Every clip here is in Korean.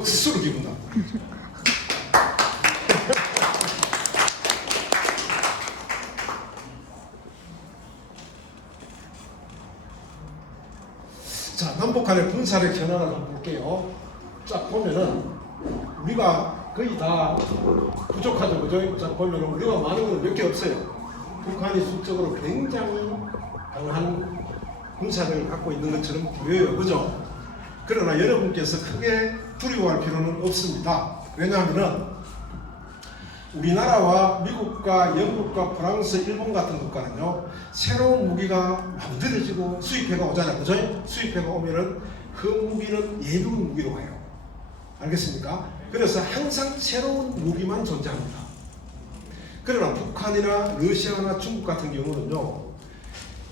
스스로 기분 나빠. 자, 남북한의 군사력 현황을 한번 볼게요. 쫙 보면은 우리가 거의 다 부족하죠, 그죠? 자, 보면은 우리가 많은 건 몇 개 없어요. 북한이 수적으로 굉장히 강한 군사력을 갖고 있는 것처럼 보여요, 그죠? 그러나 여러분께서 크게 두려워할 필요는 없습니다. 왜냐하면은 우리나라와 미국과 영국과 프랑스, 일본 같은 국가는요, 새로운 무기가 만들어지고 수입해가 오잖아요, 그죠? 수입해가 오면은 그 무기는 예비군 무기로 가요. 알겠습니까? 그래서 항상 새로운 무기만 존재합니다. 그러나 북한이나 러시아나 중국 같은 경우는요,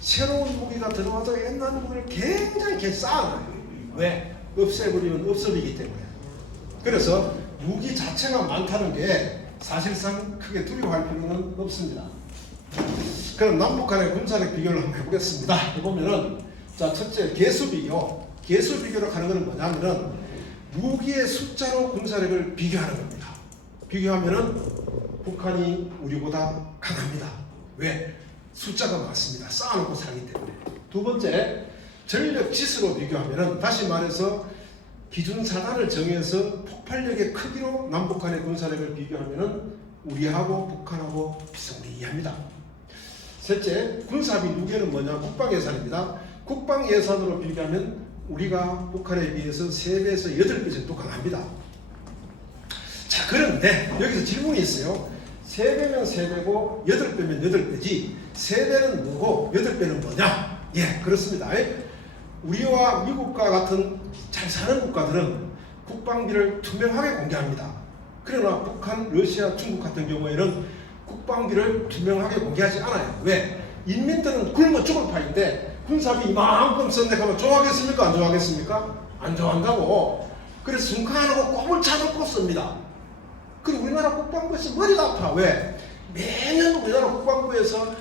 새로운 무기가 들어와도 옛날 무기를 굉장히 이렇게 쌓아놔요. 왜? 없애버리면 없어지기 때문에. 그래서 무기 자체가 많다는 게 사실상 크게 두려워할 필요는 없습니다. 그럼 남북한의 군사력 비교를 한번 해보겠습니다. 해보면은, 자, 첫째, 개수 비교. 개수 비교로 하는 것은 뭐냐면은 무기의 숫자로 군사력을 비교하는 겁니다. 비교하면은 북한이 우리보다 강합니다. 왜? 숫자가 많습니다. 쌓아놓고 살기 때문에. 두 번째, 전력 지수로 비교하면은, 다시 말해서 기준 사단을 정해서 폭발력의 크기로 남북한의 군사력을 비교하면은 우리하고 북한하고 비슷비슷합니다. 셋째, 군사비 무게는 뭐냐? 국방 예산입니다. 국방 예산으로 비교하면 우리가 북한에 비해서 3배에서 8배 정도 강합니다. 자, 그런데 여기서 질문이 있어요. 3배면 3배고 8배면 8배지 3배는 뭐고 8배는 뭐냐? 예, 그렇습니다. 우리와 미국과 같은 잘 사는 국가들은 국방비를 투명하게 공개합니다. 그러나 북한, 러시아, 중국 같은 경우에는 국방비를 투명하게 공개하지 않아요. 왜? 인민들은 굶어 죽을 판인데 군사비 이만큼 썼네 하면 좋아하겠습니까? 안 좋아하겠습니까? 안 좋아한다고. 그래서 순간하고 꼼을 차놓고 씁니다. 그리고 우리나라 국방부에서 머리가 아파. 왜? 매년 우리나라 국방부에서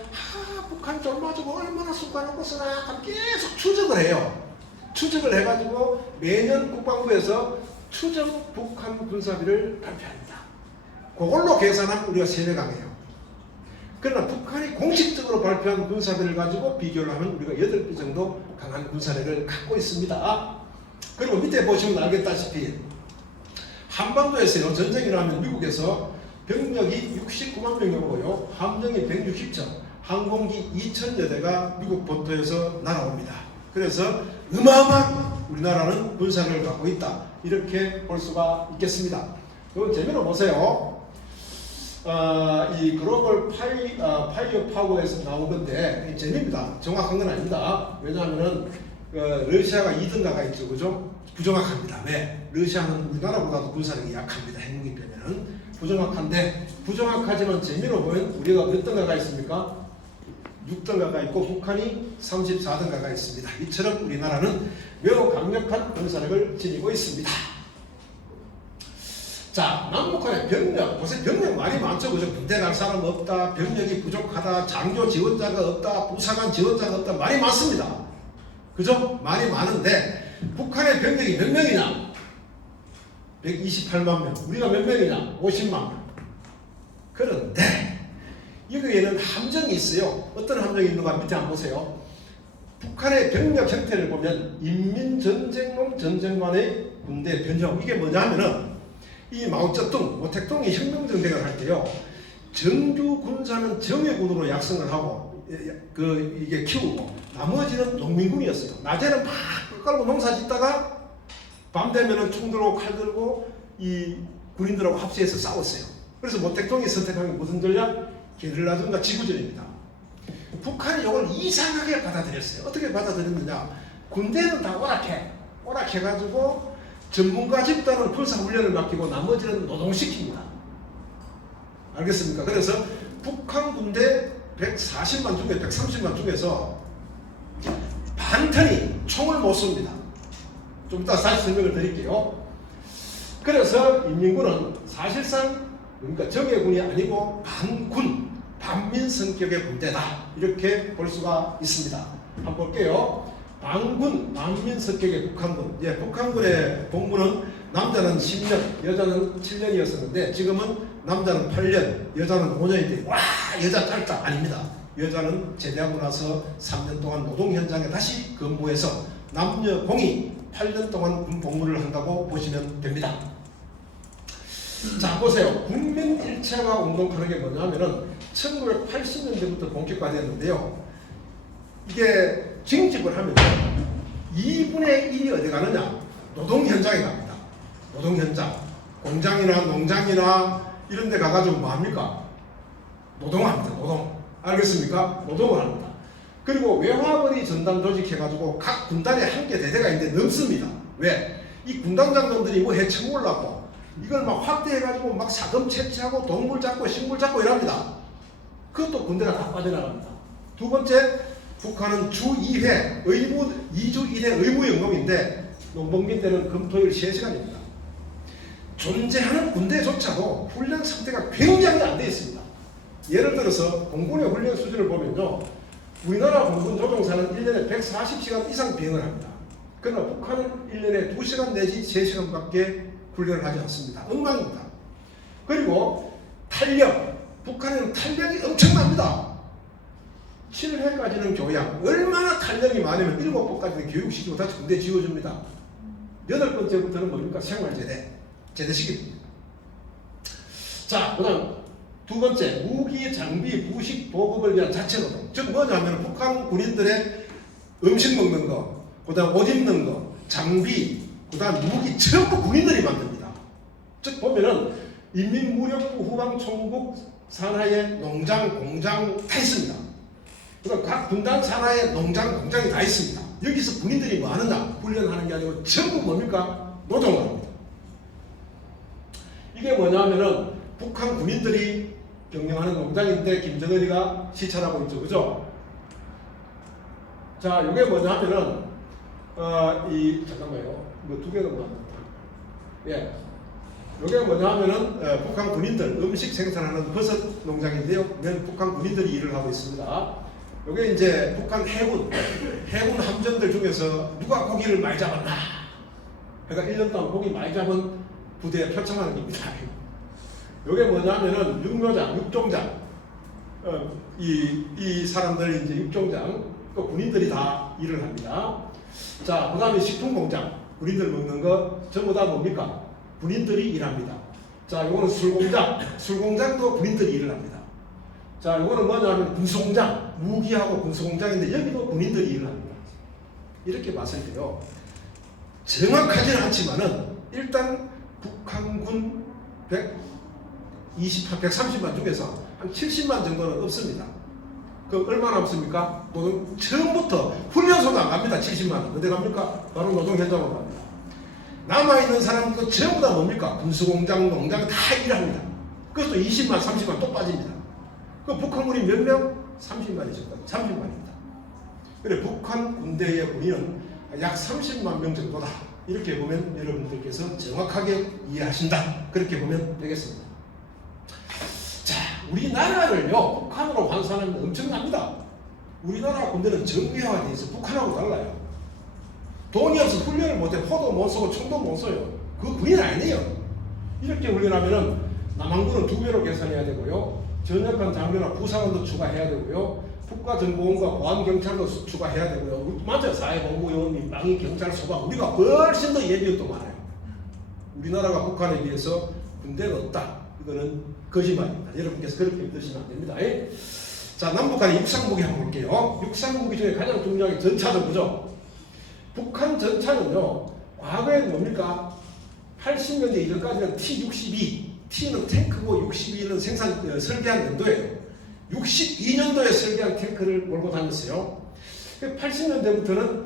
북한 졸마주고 얼마나 숫가놓고 쓰나 하면 계속 추적을 해요. 추적을 해가지고 매년 국방부에서 추정 북한 군사비를 발표합니다. 그걸로 계산하면 우리가 3배 강해요. 그러나 북한이 공식적으로 발표한 군사비를 가지고 비교를 하면 우리가 8배 정도 강한 군사력을 갖고 있습니다. 그리고 밑에 보시면 알겠다시피 한반도에서요, 전쟁이 나면 미국에서 병력이 69만 명이 오고요, 함정이 160척, 항공기 2,000여 대가 미국 본토에서 날아옵니다. 그래서 어마어마한 우리나라는 군사력을 갖고 있다, 이렇게 볼 수가 있겠습니다. 이건 재미로 보세요. 이 글로벌 파이어 파워에서 나온 건데 재미입니다. 정확한 건 아닙니다. 왜냐하면은 러시아가 2등 가가 있죠, 그죠? 부정확합니다. 왜? 러시아는 우리나라보다도 군사력이 약합니다. 핵무기 빼면은 부정확한데, 부정확하지만 재미로 보면 우리가 몇 등가가 있습니까? 6등가가 있고 북한이 34등가가 있습니다. 이처럼 우리나라는 매우 강력한 군사력을 지니고 있습니다. 자, 남북한의 병력, 보세요. 병력 많이 많죠, 그죠? 군대 갈 사람 없다, 병력이 부족하다, 장교 지원자가 없다, 부사관 지원자가 없다, 많이 많습니다. 그죠? 많이 많은데 북한의 병력이 몇 명이냐? 128만 명. 우리가 몇 명이냐? 50만 명. 그런데 여기에는 함정이 있어요. 어떤 함정이 있는가 밑에 한번 보세요. 북한의 병력 형태를 보면 인민전쟁론 전쟁만의 군대 변형. 이게 뭐냐 하면은 이 마오쩌둥, 모택동이 혁명전쟁을 할 때요, 정규 군사는 정예군으로 약성을 하고 이게 키우고 나머지는 농민군이었어요. 낮에는 막 끌고 농사 짓다가 밤 되면은 총 들고 칼 들고 이 군인들하고 합세해서 싸웠어요. 그래서 모택동이 선택한 게 무슨 전략? 게릴라전과 지구전입니다. 북한이 이걸 이상하게 받아들였어요. 어떻게 받아들였느냐? 군대는 다 오락해가지고 전문가 집단은 군사훈련을 맡기고 나머지는 노동시킵니다. 알겠습니까? 그래서 북한 군대 140만 중에 130만 중에서 반턴이 총을 못 쏩니다. 좀 이따 다시 설명을 드릴게요. 그래서 인민군은 사실상 그러니까 정예군이 아니고 반군, 반민 성격의 군대다, 이렇게 볼 수가 있습니다. 한번 볼게요. 반군, 반민 성격의 북한군. 예, 북한군의 본부는 남자는 10년, 여자는 7년이었었는데 지금은 남자는 8년, 여자는 5년인데 와 여자 짧다 아닙니다. 여자는 제대하고 나서 3년 동안 노동 현장에 다시 근무해서 남녀 공이 8년 동안 군 복무를 한다고 보시면 됩니다. 자 보세요. 국민 일체화 운동 하는 게 뭐냐면은 1980년대부터 본격화되었는데요. 이게 징집을 하면 2분의 1이 어디 가느냐? 노동 현장에 갑니다. 노동 현장, 공장이나 농장이나 이런 데 가가지고 뭐 합니까? 노동합니다. 노동. 알겠습니까? 노동을 합니다. 그리고 외화벌이 전단 조직해가지고 각 군단에 한 개 대대가 있는데 넘습니다. 왜? 이 군단 장병들이 뭐 해쳐먹으려고 이걸 막 확대해가지고 막 사금 채취하고 동물 잡고 식물 잡고 이랍니다. 그것도 군대가 다 빠져나갑니다. 두 번째, 북한은 주 2회 의무 2주 1회 의무 연금인데 농봉민 때는 금토일 3시간입니다. 존재하는 군대조차도 훈련 상태가 굉장히 안 되어 있습니다. 예를 들어서 공군의 훈련 수준을 보면요. 우리나라 공군 조종사는 1년에 140시간 이상 비행을 합니다. 그러나 북한은 1년에 2시간 내지 3시간밖에 훈련을 하지 않습니다. 엉망입니다. 그리고 탄력, 북한에는 탄력이 엄청납니다. 7회까지는 교양, 얼마나 탄력이 많으면 7번까지는 교육시키고 다시 군대 지워줍니다. 8번째부터는 뭡니까? 생활제대, 제대시킵니다. 자, 그 다음 두 번째, 무기, 장비, 부식, 보급을 위한 자체노동. 즉 뭐냐면 북한 군인들의 음식 먹는 거, 그 다음 옷 입는 거, 장비, 그 다음 무기 전부 군인들이 만듭니다. 즉 보면은 인민무력부 후방총국 산하에 농장, 공장 다 있습니다. 그러니까 각 군단 산하에 농장, 공장이 다 있습니다. 여기서 군인들이 뭐 하느냐? 훈련하는 게 아니고 전부 뭡니까? 노동을 합니다. 이게 뭐냐면은 북한 군인들이 경영하는 농장인데 김정은이가 시찰하고 있죠. 그죠? 자, 이게 뭐냐 하면은 잠깐만요. 뭐 두 개는 뭐 예. 이게 뭐냐 하면은 북한 군인들 음식 생산하는 버섯 농장인데요. 북한 군인들이 일을 하고 있습니다. 이게 이제 북한 해군 함정들 중에서 누가 고기를 많이 잡았나? 그러니까 1년 동안 고기 많이 잡은 부대에 표창하는 겁니다. 이게 뭐냐면은 육종장, 이 사람들 이제 육종장, 그 군인들이 다 일을 합니다. 자, 그다음에 식품공장, 군인들 먹는 거 전부 다 뭡니까? 군인들이 일합니다. 자, 요거는 술공장도 군인들이 일을 합니다. 자, 요거는 뭐냐면 군수공장, 무기하고 군수공장인데 여기도 군인들이 일을 합니다. 이렇게 봤을 때요, 정확하지는 않지만은 일단 북한군 130만 중에서 한 70만 정도는 없습니다. 그 얼마나 없습니까? 노동 처음부터 훈련소도 안 갑니다. 70만은. 어디 갑니까? 바로 노동 현장으로 갑니다. 남아있는 사람들도 전부 다 뭡니까? 군수공장, 농장 다 일합니다. 그것도 20만, 30만 또 빠집니다. 그 북한군이 몇 명? 30만이죠. 30만입니다. 그래 북한 군대의 군인은 약 30만 명 정도다. 이렇게 보면 여러분들께서 정확하게 이해하신다. 그렇게 보면 되겠습니다. 자, 우리나라를요 북한으로 환산하면 엄청납니다. 우리나라 군대는 정비화되어 있어 북한하고 달라요. 돈이 없어 훈련을 못해. 포도 못 쏘고 총도 못 쏘요. 그거 군인 아니에요. 이렇게 훈련하면은 남한군은 2배로 계산해야 되고요. 전역한 장교나 부사관도 추가해야 되고요. 국가정보원과 보안경찰도 추가해야 되고요. 맞아요. 사회보호원, 민방위, 경찰, 소방 우리가 훨씬 더 예비역도 많아요. 우리나라가 북한에 비해서 군대가 없다. 이거는 거짓말입니다. 여러분께서 그렇게 믿으시면 안 됩니다. 자, 남북한의 육상무기 한번 볼게요. 육상무기 중에 가장 중요한 게 전차전구죠. 북한 전차는요, 과거에 뭡니까? 80년대 이전까지는 T-62, T는 탱크고 62는 설계한 연도예요. 62년도에 설계한 탱크를 몰고 다녔어요. 80년대부터는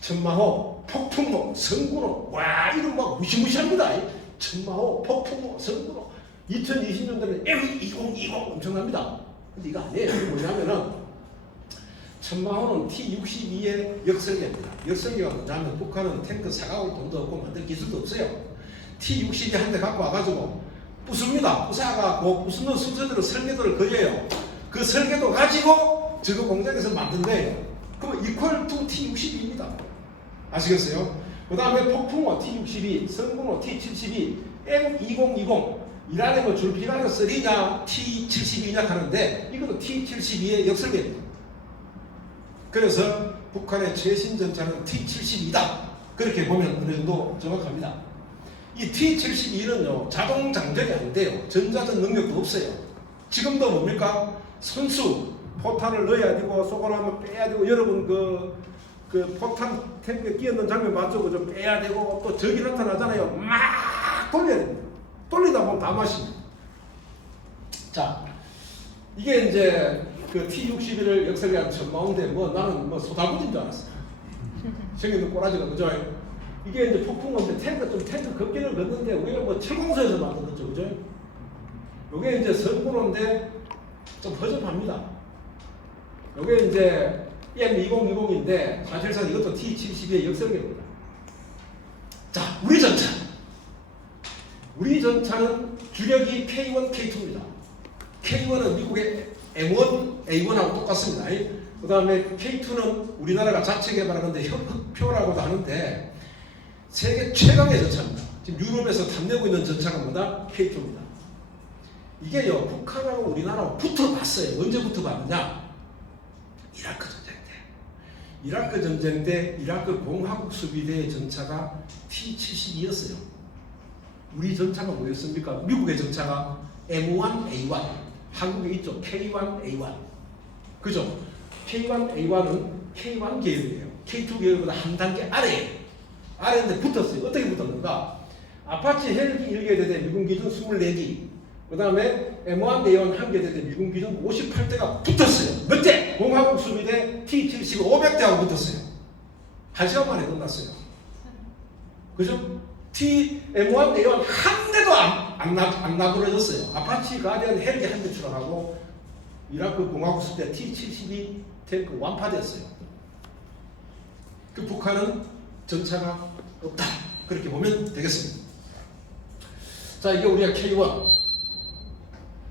천마호, 폭풍로, 성군호, 와, 이런 막 무시무시합니다. 천마호, 폭풍로, 성군호. 2020년도에는 F2020 엄청납니다. 근데 이거 아니에요. 이게 뭐냐면은 천마호는 T-62의 역설계입니다. 역설계가 뭐냐면 북한은 탱크 사가올 돈도 없고 만들 기술도 없어요. T-62 한 대 갖고 와가지고 부숩니다. 부사가고 부수는 순서대로 설계도를 그려요. 그 설계도 가지고 저거 공장에서 만든 거예요. 그럼 이퀄 투 T-62입니다. 아시겠어요? 그 다음에 폭풍호 T-62, 성군호 T-72, M2020 이란에 뭐 줄피가르 3냐 T-72냐 하는데 이것도 T-72의 역설계입니다. 그래서 북한의 최신 전차는 T-72다. 그렇게 보면 어느 정도 정확합니다. 이 T-72는요 자동 장전이 안 돼요. 전자전 능력도 없어요. 지금도 뭡니까? 손수 포탄을 넣어야 되고 쏘고나면 빼야 되고 여러분 그 포탄 탱크에 끼었는 장면 맞죠? 그죠? 빼야 되고 또 적이 나타나잖아요. 막 돌려야 됩니다. 돌리다 보면 다 마십니다. 자, 이게 이제 그 T-62를 역설계한 천마운데 뭐 나는 뭐 소다구진 줄 알았어요. 생기는 꼬라지가 그죠? 이게 이제 폭풍인데 탱크 걷기를 걷는데 우리가 뭐 철공소에서 만든 거죠, 그죠? 요게 이제 성군호인데 좀 허접합니다. 요게 이제 M2020인데 사실상 이것도 T-72의 역설계입니다. 자, 우리 전차. 우리 전차는 주력이 K1, K2입니다. K1은 미국의 M1, A1하고 똑같습니다. 그 다음에 K2는 우리나라가 자체 개발하는데 흑표라고도 하는데 세계 최강의 전차입니다. 지금 유럽에서 탐내고 있는 전차가 뭐다? K2입니다. 이게요, 북한하고 우리나라하고 붙어봤어요. 언제 붙어봤느냐? 이라크 전쟁 때. 이라크 전쟁 때 이라크 공화국 수비대의 전차가 T-72였어요. 우리 전차가 뭐였습니까? 미국의 전차가 M1A1, 한국에 있죠. K1A1. 그죠? K1A1은 K1 계열이에요. K2 계열보다 한 단계 아래에. 아래인데 붙었어요. 어떻게 붙었는가? 아파치 헬기 1개 대대 미군 기준 24기. 그 다음에 M1A1 한 개 대대 미군 기준 58대가 붙었어요. 몇 대? 공화국 수비대 T-70 500대하고 붙었어요. 1시간 만에 끝났어요. 그죠? M1A1 한 대도 안 나부러졌어요. 아파치 가디언 헬기 한 대 출항하고 이라크 공화국 수비대 T-72 탱크 완파됐어요. 그 북한은 전차가 없다. 그렇게 보면 되겠습니다. 자, 이게 우리가 K1.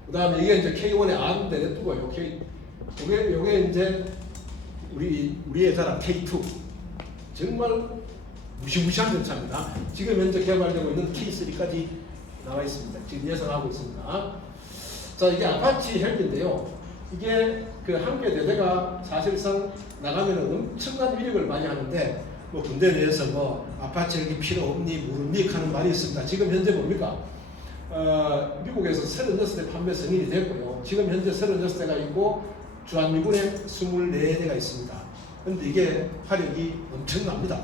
그 다음에 이게 이제 K1의 아군대 냅두고요. 요게 이제 우리의 자랑 K2. 정말 무시무시한 전차입니다. 지금 현재 개발되고 있는 K3까지 나와 있습니다. 지금 예상하고 있습니다. 자, 이게 아파치 헬기인데요. 이게 그 한 개 대대가 사실상 나가면은 엄청난 위력을 많이 하는데 뭐 군대 내에서 뭐 아파치 헬기 필요 없니 모르니 하는 말이 있습니다. 지금 현재 뭡니까? 미국에서 36대 판매 승인이 됐고요. 지금 현재 36대가 있고 주한미군에 24대가 있습니다. 그런데 이게 화력이 엄청납니다.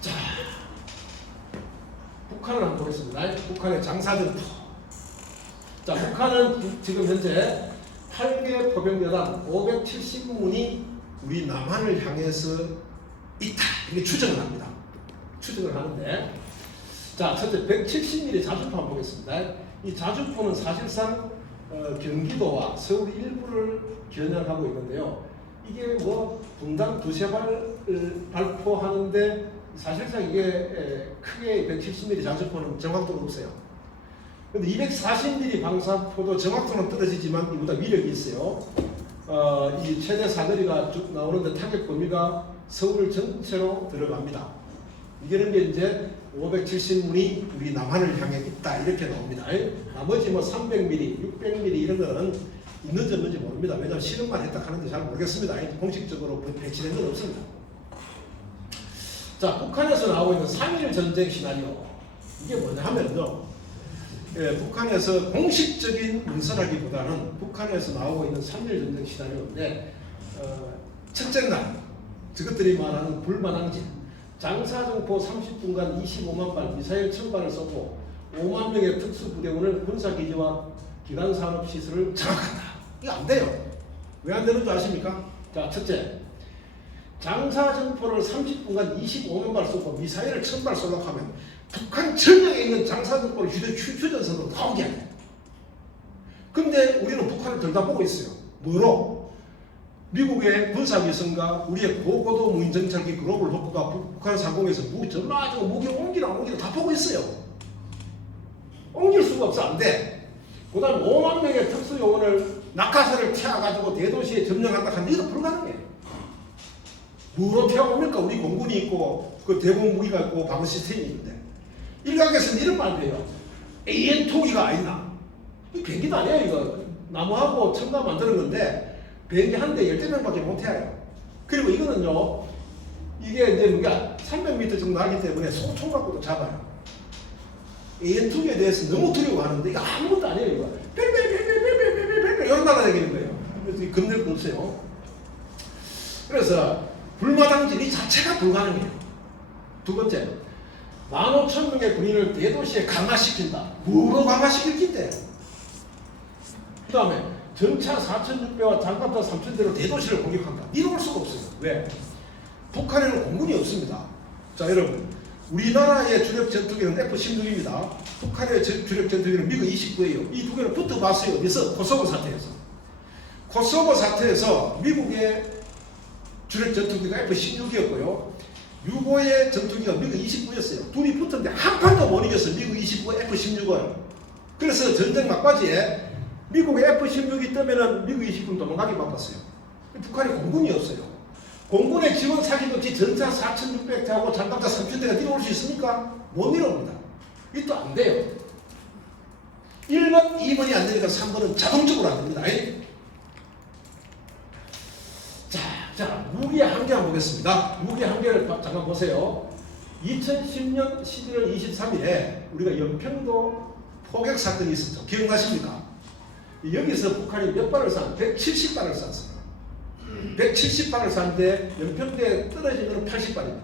자, 북한을 한번 보겠습니다. 북한의 장사전투. 자, 북한은 지금 현재 8개 포병여단 570문이 우리 남한을 향해서 있다. 이렇게 추정을 합니다. 추정을 하는데, 자, 첫째 170mm 자주포 한번 보겠습니다. 이 자주포는 사실상 경기도와 서울 일부를 겨냥하고 있는데요. 이게 뭐 분당 두세 발을 발포하는데 사실상 이게 크게 170mm 자주포는 정확도가 없어요. 근데 240mm 방사포도 정확도는 떨어지지만 이보다 위력이 있어요. 이 최대 사거리가 쭉 나오는데 타격 범위가 서울 전체로 들어갑니다. 이게 이제 570문이 우리 남한을 향해 있다 이렇게 나옵니다. 나머지 뭐 300mm, 600mm 이런 거는 있는지 없는지 모릅니다. 왜냐하면 실험만 했다 하는데 잘 모르겠습니다. 공식적으로 배치된 건 없습니다. 자, 북한에서 나오고 있는 3.1 전쟁 시나리오. 이게 뭐냐 하면요. 북한에서 공식적인 문서라기보다는 북한에서 나오고 있는 3.1 전쟁 시나리오인데 첫째 날 저것들이 말하는 불만항진 장사정포 30분간 25만 발 미사일 1000발을 쏘고 5만 명의 특수부대원을 군사기지와 기관산업시설을 장악한다. 이거 안 돼요. 왜 안 되는 줄 아십니까? 자, 첫째 장사정포를 30분간 25만 발 쏘고 미사일을 1000발 쏘려고 하면 북한 전역에 있는 장사정포를 휴전선으로 나오게 해야 돼. 근데 우리는 북한을 들여다보고 있어요. 뭐로? 미국의 군사위성과 우리의 고고도 무인정찰기 글로벌 호크가 북한 상공에서 무기 전라지고 무기 옮기나 다 보고 있어요. 옮길 수가 없어. 안 돼. 그 다음 5만 명의 특수요원을 낙하산을 태워가지고 대도시에 점령한다 하는데 이거 불가능해. 뭐로 태워옵니까? 우리 공군이 있고 그 대공 무기가 있고 방어 시스템이 있는데 일각에서는 이런 말도 해요. AN2기가 아니나 이 비행기도 아니에요. 이거 나무하고 첨가 만드는 건데 비행기 한 대 10대명밖에 못 태워요. 그리고 이거는요, 이게 이제 우리가 300m 정도 나기 때문에 소총 갖고도 잡아요. AN2기에 대해서 너무 두려워하는데 이거 아무것도 아니에요. 이거 벨벨벨벨벨벨벨벨 이런 날아다니는 거예요. 그래서 겁낼 거 없어요. 그래서 불마당질 이 자체가 불가능해요. 두 번째, 15,000명의 군인을 대도시에 강화시킨다. 뭐로 강화시킬 건데? 그 다음에 전차 4,600와 장갑차 3,000대로 대도시를 공격한다. 이럴 수가 없어요. 왜? 북한에는 공군이 없습니다. 자, 여러분, 우리나라의 주력 전투기는 F-16입니다. 북한의 주력 전투기는 미그 29예요. 이 두 개는 붙어봤어요. 어디서? 코소보 사태에서. 코소보 사태에서 미국의 주력 전투기가 F-16이었고요. 유고의 전투기가 미그 29였어요. 둘이 붙었는데 한 판도 못 이겼어요. 미그 29, F-16을. 그래서 전쟁 막바지에 미국의 F-16이 뜨면은 미그 29는 도망가기 바빴어요. 북한에 공군이 없어요. 공군의 지원 사격 없이 전차 4,600대하고 장갑차 3,000대가 내려올 수 있습니까? 못 내려옵니다. 이것도 안 돼요. 1번, 2번이 안 되니까 3번은 자동적으로 안 됩니다. 자, 무기의 한계 한번 보겠습니다. 무기의 한계를 잠깐 보세요. 2010년 11월 23일에 우리가 연평도 포격 사건이 있었죠. 기억나십니까? 여기서 북한이 몇 발을 쐈? 170발을 쐈어요. 170발을 쐈는데 연평도에 떨어진 것은 80발입니다.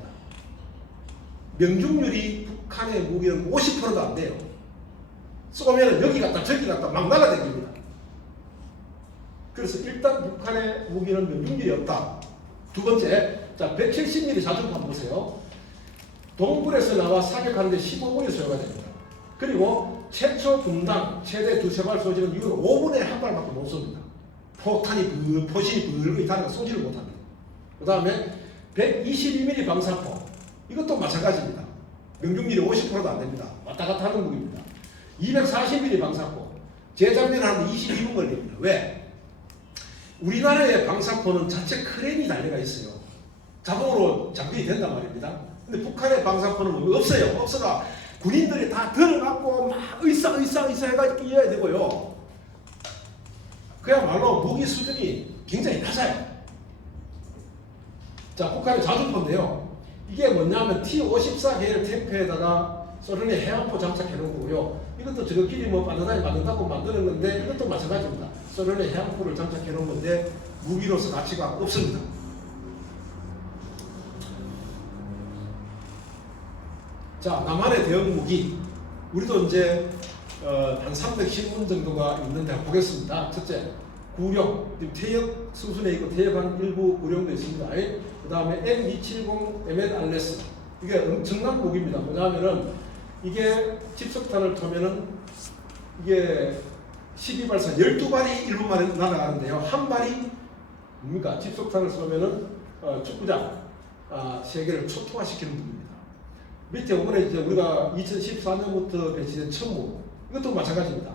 명중률이 북한의 무기는 50%도 안 돼요. 쏘면 여기 갔다 저기 갔다 막 날아다닙니다. 그래서 일단 북한의 무기는 명중률이 없다. 두 번째, 자 170mm 자주포 한번 보세요. 동굴에서 나와 사격하는데 15분이 소요가 됩니다. 그리고 최초 분당 최대 두세 발 쏘지는 이후로 5분에 한 발밖에 못 쏩니다. 포신이 불고 있다는 쏘지를 못합니다. 그 다음에 122mm 방사포, 이것도 마찬가지입니다. 명중률이 50%도 안 됩니다. 왔다 갔다 하는 무기입니다. 240mm 방사포, 재작년에 하는데 22분 걸립니다. 왜? 우리나라의 방사포는 자체 크레인이 달려가 있어요. 자동으로 장비이 된단 말입니다. 근데 북한의 방사포는 없어요. 없어가 군인들이 다 들어갖고 막 의사 해가지고 이어야 되고요. 그야말로 무기 수준이 굉장히 낮아요. 자, 북한의 자주포인데요. 이게 뭐냐면 T-54계열 탱크에다가 소련의 해안포 장착해 놓은 거고요. 이것도 저거끼리 뭐 만든다고 만드는 건데 이것도 마찬가지입니다. 소련의 해안포를 장착해 놓은 건데 무기로서 가치가 없습니다. 자, 남한의 대응 무기. 우리도 이제 한 310문 정도가 있는데 한번 보겠습니다. 첫째, 구룡. 지금 퇴역 수순에 있고 퇴역한 일부 구룡도 있습니다. 그 다음에 M270 MLRS. 이게 엄청난 무기입니다. 뭐냐면은 이게 집석탄을 터면은 이게 12발사 12발이 1분 만에 날아가는데요. 한 발이 뭡니까? 집석탄을 쏘면은 축구장 3개를 초토화시키는 무기입니다. 밑에 오번에 이제 우리가 2014년부터 배치된 천무, 이것도 마찬가지입니다.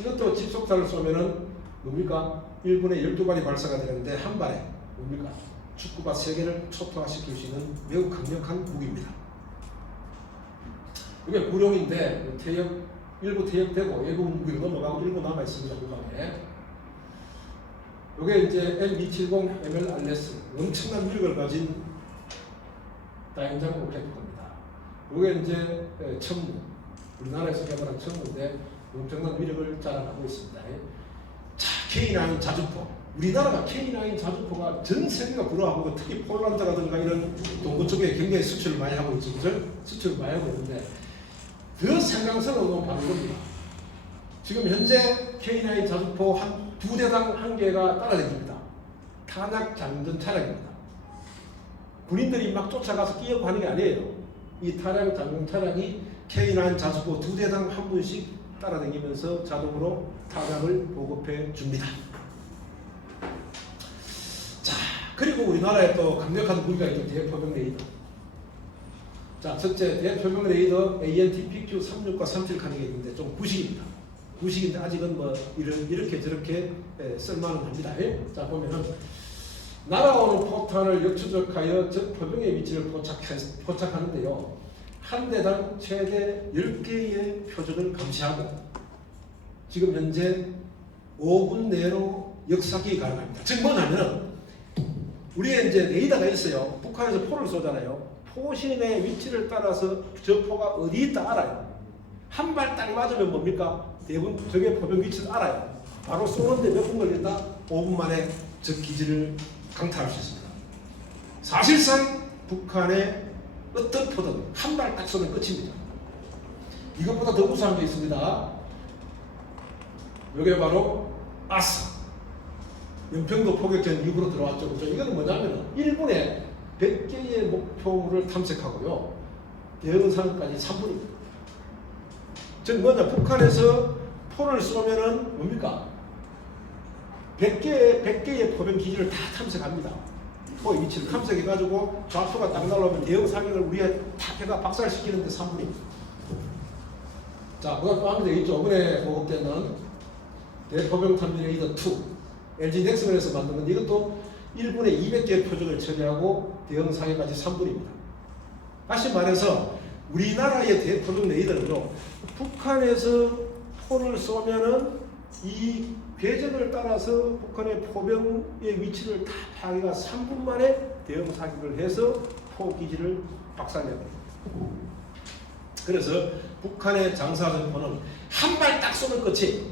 이것도 집속탄을 쏘면은 뭡니까? 1분에 12발이 발사가 되는데 한 발에 뭡니까? 축구밭 3개를 초토화시킬 수 있는 매우 강력한 무기입니다. 이게 구룡인데 일부 퇴역되고 일부 무기로 넘어가고 일부 남아있습니다. 후방에. 이게 이제 M270 MLRS 엄청난 위력을 가진 다연장 로켓 겁니다. 이게 이제 천무, 우리나라에서 개발한 천무인데 엄청난 위력을 자랑하고 있습니다. 자, K9 자주포. 우리나라가 K9 자주포가 전 세계가 부러워하고 특히 폴란드라든가 이런 동부 쪽에 굉장히 수출을 많이 하고 있죠. 그죠? 수출을 많이 하고 있는데 더 생각스러운 건 바로 이겁니다. 지금 현재 K9 자주포 한 2대당 1개가 따라다닙니다. 탄약 장전 차량입니다. 군인들이 막 쫓아가서 끼어고 하는 게 아니에요. 이 탄약 장전 차량이 K9 자주포 2대당 1분씩 따라다니면서 자동으로 탄약을 보급해 줍니다. 자, 그리고 우리나라에 또 강력한 무기가 있죠. 대포병 레이더. 자, 첫째 대포병 레이더 ANT-PQ 36과 37 칸이 있는데 좀 구식입니다. 구식인데 아직은 뭐 이렇게 저렇게 쓸만은 합니다. 자, 보면은 날아오는 포탄을 역추적하여 적 표병의 위치를 포착하는데요. 한 대당 최대 10개의 표적을 감시하고 지금 현재 5분 내로 역사기 가능합니다. 즉 뭐냐면은 우리의 이제 레이더가 있어요. 북한에서 포를 쏘잖아요. 포신의 위치를 따라서 저 포가 어디 있다 알아요. 한 발 딱 맞으면 뭡니까? 대부분 적의 포병 위치를 알아요. 바로 쏘는데 몇 분 걸린다? 5분 만에 적 기지를 강타할 수 있습니다. 사실상 북한의 어떤 포든 한 발 딱 쏘면 끝입니다. 이것보다 더 우수한 게 있습니다. 이게 바로 아사 연평도 포격전 이후로 들어왔죠. 그렇죠? 이거는 뭐냐면 1분에 100개의 목표를 탐색하고요. 대응상까지 3분입니다. 즉 뭐냐, 북한에서 포를 쏘면은 뭡니까? 100개의 포병 기지를 다 탐색합니다. 포의 위치를 탐색해가지고 좌표가 딱 날라오면 대응 사격을 우리가 탁 해가 박살시키는데 3분입니다. 자, 그다음 또 한 개 있죠. 이번에 보급되는 대포병 탐지 레이더 2, LG 넥슨에서 만든 건데 이것도 1분에 200개의 표적을 처리하고 대응 사격까지 3분입니다. 다시 말해서 우리나라의 대포병 레이더는요, 북한에서 포를 쏘면은 이 궤적을 따라서 북한의 포병의 위치를 다 파악해가 3분 만에 대응 사격을 해서 포 기지를 박살냅니다. 그래서 북한의 장사정포는 한 발 딱 쏘면 끝이,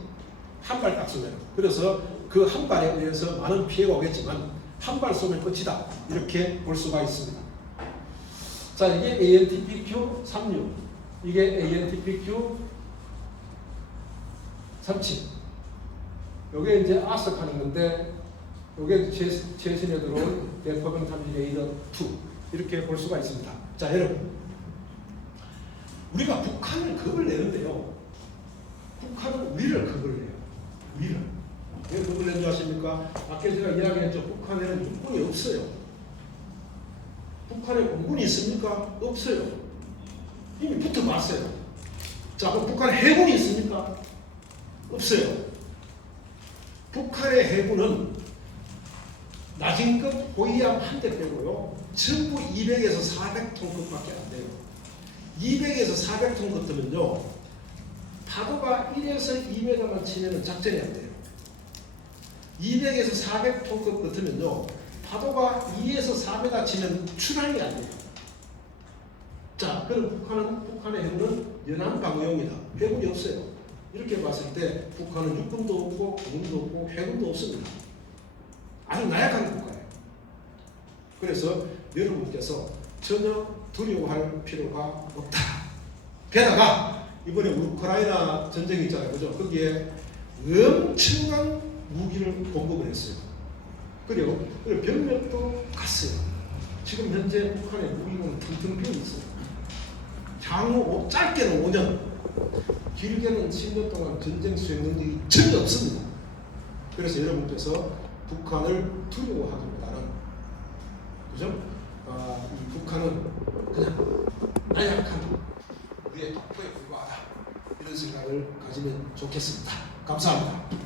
한 발 딱 쏘면. 그래서 그 한 발에 의해서 많은 피해가 오겠지만 한 발 쏘면 끝이다, 이렇게 볼 수가 있습니다. 자, 이게 ANTPQ 36, 이게 ANTPQ 37. 요게 이제 아스하는 건데, 요게 최신에 들어온 대포병 탐지 레이더 2, 이렇게 볼 수가 있습니다. 자, 여러분, 우리가 북한을 겁을 내는데요, 북한은 우리를 겁을 내요. 우리를. 왜 겁을 낸줄 아십니까? 아까 제가 이야기했죠. 북한에는 육군이 없어요. 북한에 공군이 있습니까? 없어요. 이미 붙어봤어요. 자, 그럼 북한에 해군이 있습니까? 없어요. 북한의 해군은 낮은급 호위함 한 대 빼고요, 전부 200에서 400톤급밖에 안 돼요. 200에서 400톤급 되면요, 파도가 1에서 2m만 치면 작전이 안 돼요. 200에서 400톤급 같으면요, 파도가 2에서 4m 치면 출항이 안 돼요. 자, 그럼 북한의 해군은 연안방어용이다. 해군이 없어요. 이렇게 봤을 때 북한은 육군도 없고 공군도 없고 해군도 없습니다. 아주 나약한 국가예요. 그래서 여러분께서 전혀 두려워할 필요가 없다. 게다가 이번에 우크라이나 전쟁이 있잖아요. 그죠? 거기에 엄청난 무기를 공급을 했어요. 그리고 병력도 갔어요. 지금 현재 북한의 무기는 텅텅 비어 있어요. 향후 짧게는 5년, 길게는 10년 동안 전쟁 수행 능력이 전혀 없습니다. 그래서 여러분께서 북한을 두려워하기보다는, 그죠? 이 북한은 그냥 나약한 우리의 독보에 불과하다, 이런 생각을 가지면 좋겠습니다. 감사합니다.